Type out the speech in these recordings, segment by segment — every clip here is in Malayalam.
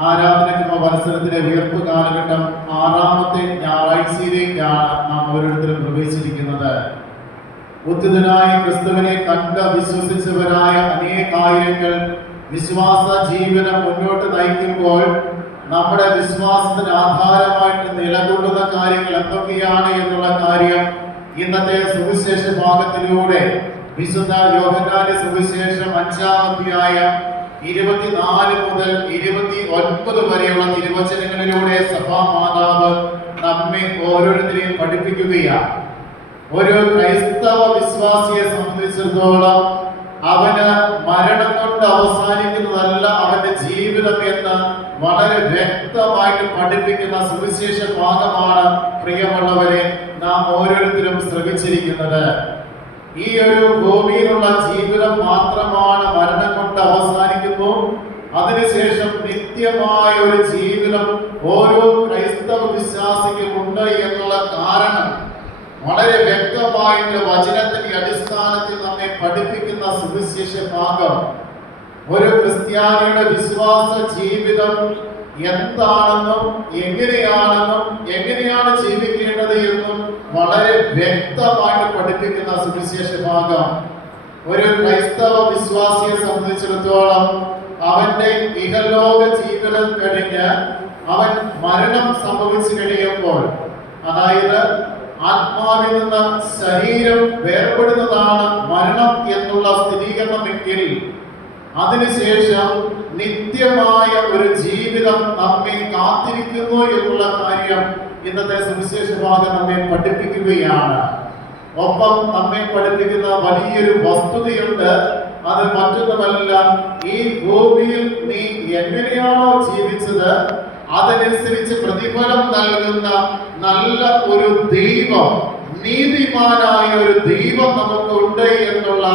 ആരാധനക്രമ വത്സരത്തിലെ ഉയർപ്പ് കാലഘട്ടം ആറാമത്തെ ഞായറാഴ്ചയിലേക്കാണ് നാം ഓരോരുത്തരും പ്രവേശിച്ചിരിക്കുന്നത്. ഉദ്ധിതനായ ക്രിസ്തുവിനെ കണ്ട് വിശ്വസിച്ചവരായ അനേകായിരങ്ങൾ വിശ്വാസ ജീവനം മുന്നോട്ട് നയിക്കുമ്പോൾ നമ്മുടെ വിശ്വാസത്തിന് ആധാരമായിട്ട് നിലകൊള്ളുന്ന കാര്യങ്ങൾ എന്തൊക്കെയാണ് എന്നുള്ള കാര്യം ഇന്നത്തെ സുവിശേഷ ഭാഗത്തിലൂടെ വിശുദ്ധ യോഹന്നാന്റെ സുവിശേഷം അഞ്ചാം അധ്യായം ഇരുപത്തിനാല് മുതൽ ഇരുപത്തി ഒൻപത് വരെയുള്ള തിരുവചനങ്ങളിലൂടെ സഭാ മാതാവ് നമ്മെ ഓരോരുത്തരെയും പഠിപ്പിക്കുകയാണ്. ഒരു ക്രൈസ്തവ വിശ്വാസിയെ സംബന്ധിച്ചിടത്തോളം അവന് മരണം കൊണ്ട് അവസാനിക്കുന്നതല്ല അവന്റെ ജീവിതം എന്ന് വളരെ വ്യക്തമായിട്ട് പഠിപ്പിക്കുന്ന സുവിശേഷ ഭാഗമാണ് പ്രിയമുള്ളവരെ നാം ഓരോരുത്തരും ശ്രമിച്ചിരിക്കുന്നത് ഈ ഒരു ഭൂമിയിലുള്ള ജീവിതം മാത്രമാണ് മരണം കൊണ്ട് അവസാനിക്കുന്നു. അതിനുശേഷം നിത്യമായ ഒരു ജീവിതം ഓരോ ക്രൈസ്തവ വിശ്വാസിക്കും ഉണ്ട് എന്നുള്ള കാരണം വളരെ വ്യക്തമായിട്ട് വചനത്തിന്റെ അടിസ്ഥാനത്തിൽ നമ്മെ പഠിപ്പിക്കുന്ന സുവിശേഷ ഭാഗം. ഒരു ക്രിസ്ത്യാനിയുടെ വിശ്വാസ ജീവിതം എന്താണെന്നും എങ്ങനെയാണെന്നും എങ്ങനെയാണ് ജീവിക്കേണ്ടത് എന്നും വളരെ വ്യക്തമായിട്ട് പഠിപ്പിക്കുന്ന സുവിശേഷ ഭാഗം. ഒരു ക്രൈസ്തവ വിശ്വാസിയെ സംബന്ധിച്ചിടത്തോളം അവന്റെ ഇഹലോക ജീവിതം കഴിഞ്ഞ് അവൻ മരണം സംഭവിച്ചു കഴിയുമ്പോൾ അതായത് ആത്മാവിൽ നിന്ന് ശരീരം വേർപെടുന്നതാണ് മരണം എന്നുള്ള സ്ഥിരീകരണമെങ്കിൽ അതിനുശേഷം നിത്യമായ ഒരു ജീവിതം നമ്മെ കാത്തിരിക്കുന്നു എന്നുള്ള കാര്യം ഇന്നത്തെ സുവിശേഷ ഭാഗം നമ്മെ പഠിപ്പിക്കുകയാണ്. ഒപ്പം നമ്മെ പഠിപ്പിക്കുന്ന വലിയൊരു വസ്തുതയുണ്ട്. അത് മറ്റൊന്നുമല്ല ഈ ഭൂമിയിൽ നീ എങ്ങനെയാണോ ജീവിച്ചത് അതനുസരിച്ച് പ്രതിഫലം നൽകുന്ന നല്ല ഒരു ദൈവം നീതിമാനായ ഒരു ദൈവം നമുക്കുണ്ട് എന്നുള്ള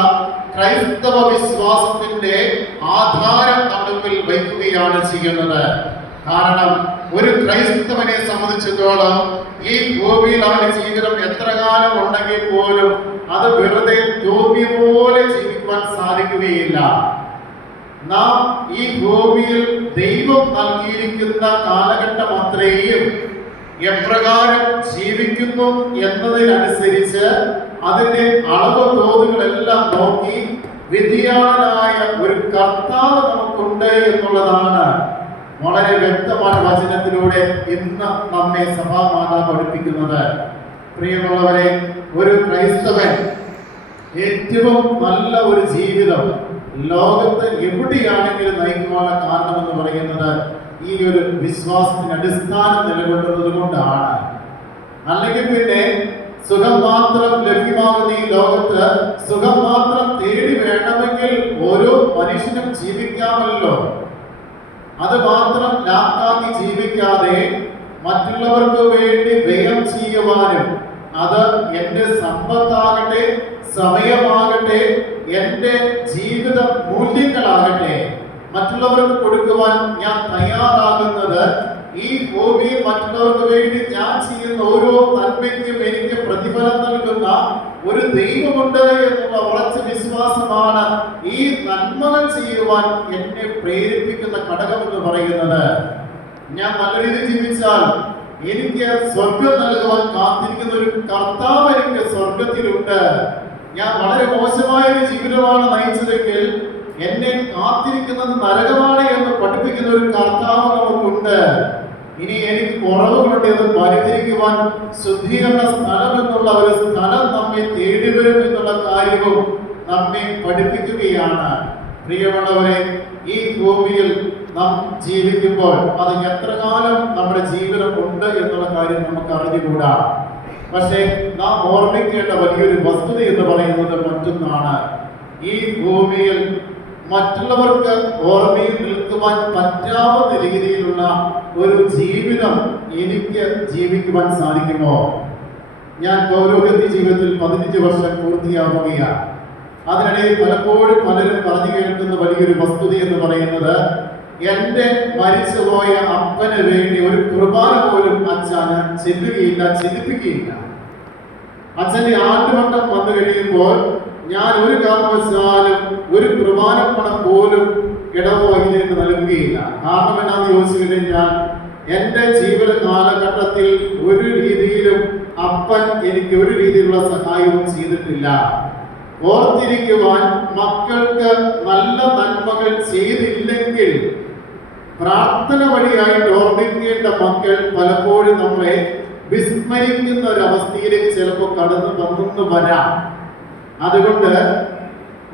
ക്രൈസ്തവ വിശ്വാസത്തിന്റെ ആധാരം നമ്മിൽ വയ്ക്കുകയാണ് ചെയ്യുന്നത്. കാരണം ഒരു ക്രൈസ്തവനെ സംബന്ധിച്ചിടത്തോളം ഈ അവന്റെ ജീവിതം എത്ര കാലം ഉണ്ടെങ്കിൽ പോലും അത് വെറുതെ തോന്നിയ പോലെ ജീവിക്കുവാൻ സാധിക്കുകയില്ല. നാം ഈ ഭൂമിയിൽ ദൈവം നൽകിയിരിക്കുന്ന കാലഘട്ടം അത്രയും എപ്രകാരം ജീവിക്കുന്നു എന്നതിനനുസരിച്ച് അതിന്റെ അളവ് തോതുകളെല്ലാം നോക്കി വിധിയാനായ ഒരു കർത്താവ് നമുക്കുണ്ട് എന്നുള്ളതാണ് വളരെ വ്യക്തമായ വചനത്തിലൂടെ ഇന്ന് നമ്മെ സഭാമാത പഠിപ്പിക്കുന്നത്. പ്രിയമുള്ളവരെ ഒരു ക്രൈസ്തവൻ ഏറ്റവും നല്ല ഒരു ജീവിതം ലോകത്ത് എവിടെയാണെങ്കിലും നയിക്കുവാനുള്ള കാരണമെന്ന് പറയുന്നത് ഈ ഒരു വിശ്വാസത്തിന് അടിസ്ഥാനം നിലകൊള്ളുന്നത് കൊണ്ടാണ്. അല്ലെങ്കിൽ പിന്നെ സുഖം മാത്രം ലഭ്യമാകുന്ന ഈ ലോകത്ത് സുഖം മാത്രം തേടി വേണമെങ്കിൽ ഓരോ മനുഷ്യനും ജീവിക്കാമല്ലോ. അത് മാത്രം ലാക്കാക്കി ജീവിക്കാതെ മറ്റുള്ളവർക്ക് വേണ്ടി വ്യയം ചെയ്യുവാനും അത് എന്റെ സമ്പത്താകട്ടെ സമയമാകട്ടെ എന്റെ ജീവിത മൂല്യങ്ങളാകട്ടെ മറ്റുള്ളവർക്ക് കൊടുക്കുവാൻ ഞാൻ തയ്യാറാകുന്നത് ഈ ഭൂമിയിൽ മറ്റുള്ളവർക്ക് വേണ്ടി ഞാൻ ചെയ്യുന്ന ഓരോ നന്മയ്ക്കും എനിക്ക് പ്രതിഫലം നൽകുന്ന ഒരു ദൈവമുണ്ട് എന്നുള്ള ഉറച്ച വിശ്വാസമാണ് ഈ നന്മകൾ ചെയ്യുവാൻ എന്നെ പ്രേരിപ്പിക്കുന്ന ഘടകം എന്ന് പറയുന്നത്. ഞാൻ നല്ല രീതിയിൽ ജീവിച്ചാൽ എനിക്ക് സ്വർഗം നൽകുവാൻ കാത്തിരിക്കുന്ന ഒരു കർത്താവ് എനിക്ക് സ്വർഗത്തിലുണ്ട് ഞാൻ വളരെ മോശമായ ഒരു ജീവിതമാണ് നയിച്ചതെങ്കിൽ എന്നെ കാത്തിരിക്കുന്നത് നരകമാണ് എന്ന് പഠിപ്പിക്കുന്ന ഒരു കർത്താവ് നമുക്കുണ്ട്. ഇനി എനിക്ക് കുറവുകളുണ്ട് പരിഹരിക്കുവാൻ ശുദ്ധീകരണ സ്ഥലം എന്നുള്ള ഒരു സ്ഥലം നമ്മെ തേടി വരും എന്നുള്ള കാര്യവും നമ്മെ പഠിപ്പിക്കുകയാണ്. പ്രിയമുള്ളവരെ ഈ ഭൂമിയിൽ നാം ജീവിക്കുമ്പോൾ അത് എത്ര കാലം നമ്മുടെ ജീവിതം ഉണ്ട് എന്നുള്ള കാര്യം നമുക്ക് അറിഞ്ഞുകൂടാ. പക്ഷേ നാം ഓർമ്മിക്കേണ്ട വലിയൊരു വസ്തുത എന്ന് പറയുന്നത് മറ്റൊന്നാണ്. ഈ ഭൂമിയിൽ മറ്റുള്ളവർക്ക് ഓർമ്മയിൽ നിൽക്കുവാൻ പറ്റാവുന്ന രീതിയിലുള്ള ഒരു ജീവിതം എനിക്ക് ജീവിക്കുവാൻ സാധിക്കുമോ? ഞാൻ പൗരോഗത്യ ജീവിതത്തിൽ പതിനഞ്ച് വർഷം പൂർത്തിയാവുകയാണ് അതിനിടയിൽ പലപ്പോഴും പലരും പറഞ്ഞു കേൾക്കുന്ന വലിയൊരു വസ്തുത എന്ന് പറയുന്നത് എന്റെ മരിച്ചുപോയ അപ്പന് വേണ്ടി ഒരു കുർബാന പോലും അച്ഛന് ചെല്ലുകയില്ല ചെല്ലിപ്പിക്കുകയില്ല. അച്ഛന്റെ ആണ്ടുവട്ടം വന്നു കഴിയുമ്പോൾ ഞാൻ ഒരു കാരണവശാലും ഒരു കുർബാനപ്പണം പണം പോലും ഇടവ നൽകുകയില്ല. കാരണം എന്നാന്ന് ചോദിച്ചു കഴിഞ്ഞാൽ എന്റെ ജീവിത കാലഘട്ടത്തിൽ ഒരു രീതിയിലും അപ്പൻ എനിക്ക് ഒരു രീതിയിലുള്ള സഹായവും ചെയ്തിട്ടില്ല. ഓർത്തിരിക്കുവാൻ മക്കൾക്ക് നല്ല നന്മകൾ ചെയ്തില്ലെങ്കിൽ പ്രാർത്ഥന വഴിയായിട്ട് ഓർമ്മിക്കേണ്ട മക്കൾ പലപ്പോഴും നമ്മളെ വിസ്മരിക്കുന്ന ഒരു അവസ്ഥയിലേക്ക് ചിലപ്പോൾ കടന്നു വന്നു വരാം. അതുകൊണ്ട്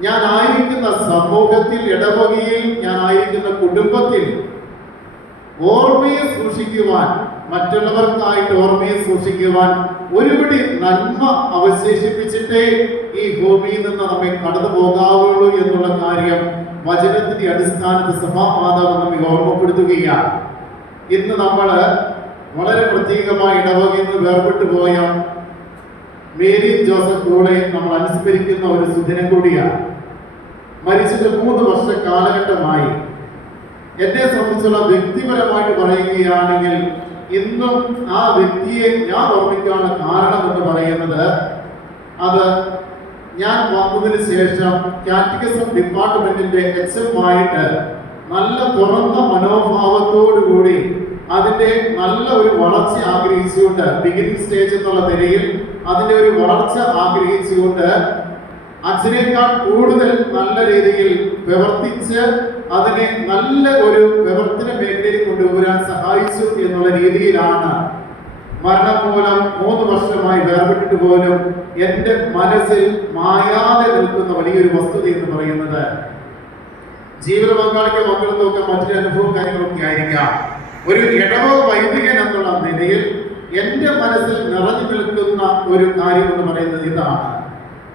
ഞാൻ ആയിരിക്കുന്ന സമൂഹത്തിൽ ഇടവകയിൽ ഞാൻ ആയിരിക്കുന്ന കുടുംബത്തിൽ ഓർമ്മയെ സൂക്ഷിക്കുവാൻ മറ്റുള്ളവർക്കായിട്ട് ഓർമ്മയെ സൂക്ഷിക്കുവാൻ ഒരുപടി നന്മ അവശേഷിപ്പിച്ചിട്ടേ ഈ ഭൂമിയിൽ നിന്ന് നമ്മെ കടന്നു പോകാവുള്ളൂ എന്നുള്ള കാര്യം വചനത്തിന്റെ അടിസ്ഥാനത്തിൽ സഭാമാതാവ് നമ്മെ ഓർമ്മപ്പെടുത്തുകയാണ്. ഇന്ന് നമ്മൾ വളരെ പ്രത്യേകമായി ഇടവകയിൽ നിന്ന് വേർപെട്ടു പോയ മേരി ജോസഫ് കൂടെ നമ്മൾ അനുസ്മരിക്കുന്ന ഒരു സുദിനം കൂടിയാണ്. മരിച്ചിട്ട് മൂന്ന് വർഷ കാലഘട്ടമായി. എന്നെ സംബന്ധിച്ചുള്ള വ്യക്തിപരമായിട്ട് പറയുകയാണെങ്കിൽ ഇന്നും ആ വ്യക്തിയെ ഞാൻ ഓർമ്മിക്കാനുള്ള കാരണം എന്ന് പറയുന്നത് അത് ഞാൻ വന്നതിന് ശേഷം കാറ്റഗറിസം ഡിപ്പാർട്ട്മെന്റിന്റെ എച്ച് എം ആയിട്ട് നല്ല തുറന്ന മനോഭാവത്തോടു കൂടി അതിന്റെ നല്ല ഒരു വളർച്ച ആഗ്രഹിച്ചുകൊണ്ട് ബിഗിനിങ് സ്റ്റേജ് എന്നുള്ള നിലയിൽ അതിന്റെ ഒരു വളർച്ച ആഗ്രഹിച്ചുകൊണ്ട് അച്ഛനേക്കാൾ കൂടുതൽ നല്ല രീതിയിൽ പ്രവർത്തിച്ച് അതിനെ നല്ല ഒരു പ്രവർത്തന മേഖലയിൽ കൊണ്ടുവരാൻ സഹായിച്ചു എന്നുള്ള രീതിയിലാണ് മരണം മൂലം മൂന്ന് വർഷമായി വേർപെട്ടിട്ട് പോലും എന്റെ മനസ്സിൽ മായാതെ നിൽക്കുന്ന വലിയൊരു വസ്തുത എന്ന് പറയുന്നത്. ജീവിത പങ്കാളിക്ക് മക്കൾക്കൊക്കെ മറ്റൊരു അനുഭവം കാര്യങ്ങളൊക്കെ ആയിരിക്കാം. ഒരു ഇടവ വൈദികൻ എന്നുള്ള നിലയിൽ എന്റെ മനസ്സിൽ നിറഞ്ഞു നിൽക്കുന്ന ഒരു കാര്യം എന്ന് പറയുന്നത് ഇതാണ്.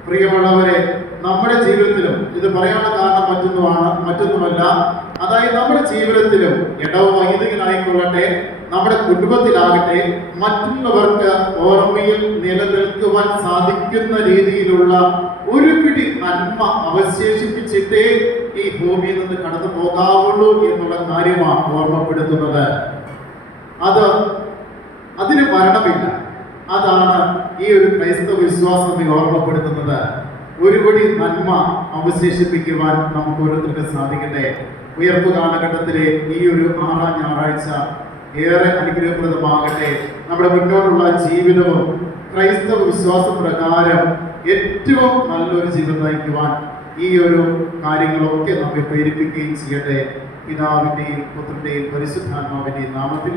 പ്രിയമുള്ളവരെ നമ്മുടെ ജീവിതത്തിലും ഇത് പറയാനുള്ള കാരണം മറ്റൊന്നുമാണ് മറ്റൊന്നുമല്ല. അതായത് നമ്മുടെ ജീവിതത്തിലും ഇടവ വൈദികനായിക്കൊള്ളട്ടെ നമ്മുടെ കുടുംബത്തിലാകട്ടെ മറ്റുള്ളവർക്ക് ഓർമ്മയിൽ നിലനിൽക്കുവാൻ സാധിക്കുന്ന രീതിയിലുള്ള ഒരു പിടി നന്മ അവശേഷിപ്പിച്ചിട്ടേ ഈ ഭൂമിയിൽ നിന്ന് കടന്നു പോകാവുള്ളൂ എന്നുള്ള കാര്യമാണ് ഓർമ്മപ്പെടുത്തുന്നത്. അത് അതിന് മരണമില്ല. അതാണ് ഈ ഒരു ക്രൈസ്തവ വിശ്വാസത്തെ ഓർമ്മപ്പെടുത്തുന്നത്. ഒരു ഒരുപടി നന്മ അവശേഷിപ്പിക്കുവാൻ നമുക്ക് ഓരോരുത്തർക്ക് സാധിക്കട്ടെ. ഉയർപ്പ് കാലഘട്ടത്തിലെ ഈ ഒരു ആറാം ഞായറാഴ്ച ഏറെ അനുഗ്രഹപ്രദമാകട്ടെ. നമ്മുടെ മുന്നോട്ടുള്ള ജീവിതവും ക്രൈസ്തവ വിശ്വാസ പ്രകാരം ഏറ്റവും നല്ലൊരു ജീവിതം നയിക്കുവാൻ ഈ ഒരു കാര്യങ്ങളൊക്കെ നമ്മെ പ്രേരിപ്പിക്കുകയും ചെയ്യട്ടെ. പിതാവിന്റെയും പുത്രന്റെയും പരിശുദ്ധാത്മാവിന്റെയും നാമത്തിൽ